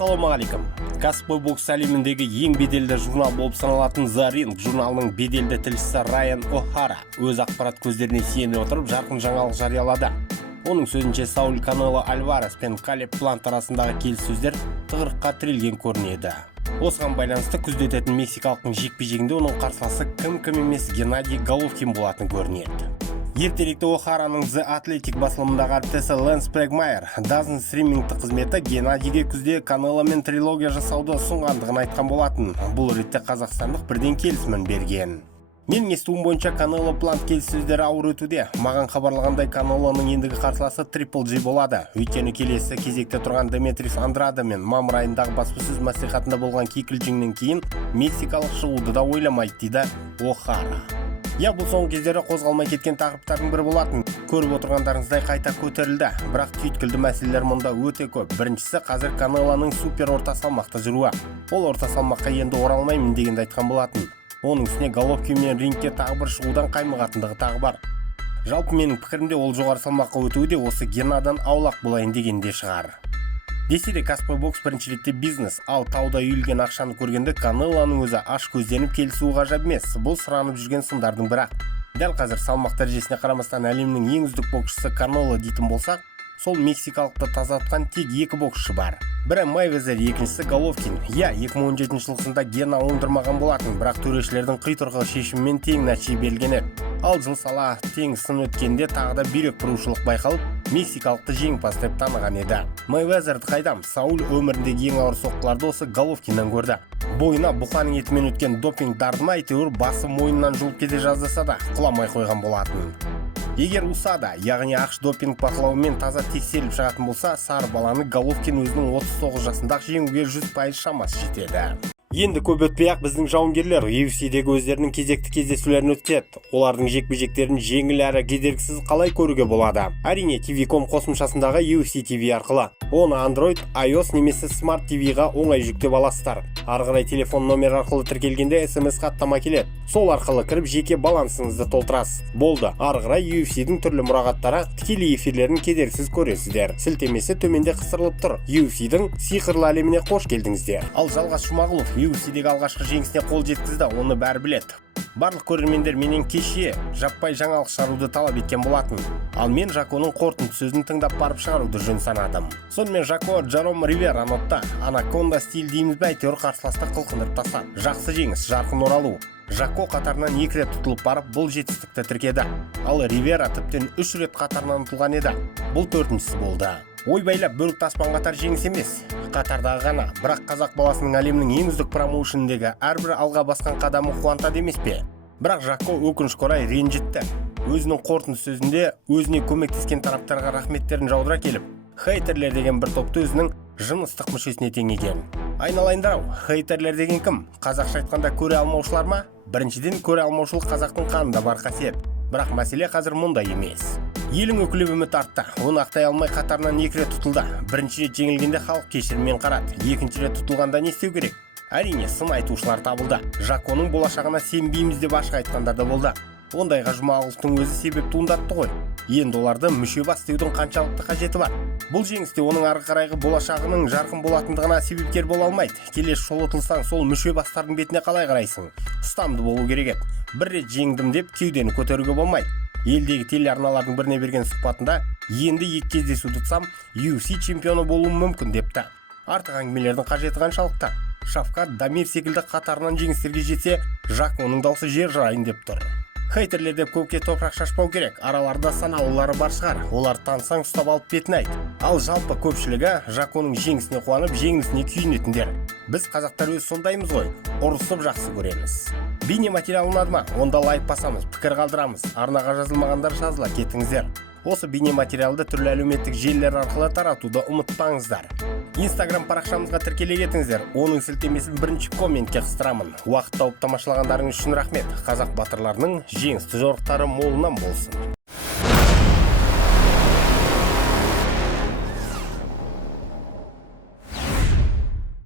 Ассалаумағалейкум. Кәсіпқой бокс әлеміндегі ең беделді журнал болып саналатын The Ring журналының беделді тілшісі Райан О'Хара өз ақпарат көздеріне сүйене отырып жарқын жаңалық жариялады. Оның сөзінше Сауль Канело Альварес пен Калеб Плант арасындағы келіссөздер тығырыққа тірелген көрінеді. Осыған байланысты күзде өтетін мексикалықтың жекпе-жегінде оның қарсыласы кім емес Геннадий Головкин болатын көрінеді. Ертеректе О'Хараның The Athletic басылымындағы әріптесі Лэнс Прегмайер Дазн стримингті қызметі Геннадийге күзде Канело мен трилогия жасауды ұсынғандығын айтқан болатын. Бұл ретте қазақстандық бірден келісімін берген. Менің естуім бойынша Канело Плант келіссөздері ауыр өтуде. Маған хабарлағандай Канелоның ендігі қарсыласы Triple G болады. Өйткені келесі кезекте тұрған Деметриус Андраде мен мамыр айындағы баспасөз мәслихатында болған кикілжіңнен кейін мексикалық шығуды да ойламайды дейді О'Хара. Бұл соңғы кездері қозғалмай кеткен тақырыптардың бірі болатын. Көріп отырғандарыңыздай қайта көтерілді. Бірақ түйткілді мәселелер мұнда өте көп. Біріншісі қазір Канелоның супер орта салмақта жүруі. Ол орта салмаққа енді оралмаймын дегенді айтқан болатын. Оның үстіне Головкин мен рингке тағы бір шығудан қаймығатындығы тағы бар. Жалпы менің пікірімде ол жоғары салмаққа өтуі де осы Геннадан аулақ болайын дегенде шығар. Десе де кәсіпқой бокс бірінші ретте бизнес, ал тауда үйілген ақшаны көргенде Канелоның өзі аш көзденіп келісуі ғажап емес. Бұл сұранып жүрген сындардың бірі. Дәл қазір салмақ дәрежесіне қарамастан әлемнің ең үздік боксшысы Канело дейтін болсақ, сол мексикалықты тазартқан тек екі боксшы бар. Бірі Майвезер, екіншісі Головкин. 2017 жылғысында Гена оңдырмаған болатын, бірақ төрешілердің қитұрқы шешімімен тең нәтиже берілген еді. Ал жыл сала тең сын өткенде тағы да бүйрек бұрушылық байқалып, мексикалықты жеңімпаз деп таныған еді. Майвезерді қайдам, Сауль өміріндегі ең ауыр соққыларды осы Головкиннен көрді. Бойына бұқаның етімен өткен допинг дартына әйтеуір басы мойнынан жұлып кете жаздаса да құламай қойған болатын. Егер USADA, яғни ақш допинг бақылауымен таза тексеріліп шығатын болса, сары баланы Головкин өзінің 39 жасында жеңуге 100% шамасы жетеді. Енді көп өтпей-ақ біздің жауынгерлер UFC-дегі өздерінің кезекті кездесулерін өткізеді. Олардың жекпе-жектерін жеңіл әрі кедергісіз қалай көруге болады? Әрине, TV.com қосымшасындағы UFC TV арқылы. Оны Android, iOS немесе Smart TV-ға оңай жүктеп аласыздар. Ары қарай телефон номер арқылы тіркелгенде SMS хаттама келеді. Сол арқылы кіріп жеке балансыңызды толтырасыз. Болды. Ары қарай UFC-дің түрлі мұрағаттары тікелей эфирлерін кедергісіз көресіздер. Сілтемесі төменде қысырылып тұр. UFC-дің сиқырлы әлеміне қош келдіңіздер. Ал Жалғас Жұмағұлов UFC-дегі алғашқы жеңісіне қол жеткізді, оны бәрі біледі. Барлық көрермендер менен кеше жаппай жаңалық шығаруды талап еткен болатын. Ал мен Жаконың қорытынды сөзін тыңдап барып шығаруды жөн санадым. Сонымен Жако Джером Ривера нотта анаконда стиль дейміз бе, әйтеуір қарсыласты қылқындырып тастады. Жақсы жеңіс, жарқын оралу. Жако қатарынан 2 рет тұтылып барып, бұл жетістікті тіркеді. Ал Ривера тіптен 3 рет қатарынан ұтылған еді. Бұл 4-шісі болды. Ой байлап бөлік таспан қатар жеңіс емес, қатардағы ғана. Бірақ қазақ баласының әлемнің ең үздік промоушеніндегі әрбір алға басқан қадамы қуантады емес пе? Бірақ Жако өкінішке орай ренжітті. Өзінің қорытынды сөзінде өзіне көмектескен тараптарға рахметтерін жаудыра келіп, хейтерлер деген бір топты өзінің жыныстық мүшесіне теңеген. Айналайындар-ау, хейтерлер деген кім? Қазақша айтқанда көре алмаушылар ма? Біріншіден, көре алмаушылық қазақтың қанында бар қасиет. Бірақ мәселе қазір мұнда емес. Елің өкілі үміт артты. Оны ақтай алмай қатарынан 2 рет тұтылды. Бірінші рет жеңілгенде халық кешіріммен қарады. Екінші рет тұтылғанда не істеу керек? Әрине, сын айтушылар табылды. Жаконың болашағына сенбейміз деп ашық айтқандар да болды. Ондайға Жұмағұловтың өзі себеп туындатты ғой. Енді оларды мүшебас деудің қаншалықты қажеті бар? Бұл жеңісте оның ары қарайғы болашағының жарқын болатындығына себепкер бола алмайды. Келесі жолы ұтылсаң, сол мүшебастардың бетіне қалай қарайсың? Ұстамды болу керек еді. Бір рет жеңдім деп кеудені көтеруге болмайды. Елдегі телеарналардың біріне берген сұхбатында енді 2 кездесуді ұтсам, UFC чемпионы болуым мүмкін депті. Артық әңгімелердің қажеті қаншалықты? Шавкат Дамир секілді қатарынан жеңістерге жетсе, Жаконың даусы жер жарайын деп тұр. Хейтерлер деп көпке топырақ шашпау керек. Араларда санаулылары бар шығар. Олар тансаң ұстап алып бетін айт. Ал жалпы көпшілігі Жаконың жеңісіне қуанып, жеңісіне күйінетіндер. Біз қазақтар өз сондаймыз ғой. Ұрысып жақсы көреміз. Бейне материал ұнады ма? Онда лайк басамыз, пікір қалдырамыз. Арнаға жазылмағандар жазыла кетіңіздер. Осы бейне материалды түрлі әлеуметтік желілер арқылы таратуды ұмытпаңыздар. Инстаграм парақшамызға тіркеле кетіңіздер. Оның сілтемесін бірінші комментке қыстырамын. Уақыт тауып тамашалағандарыңыз үшін рахмет. Қазақ батырларының жеңісті жорықтары молынан болсын.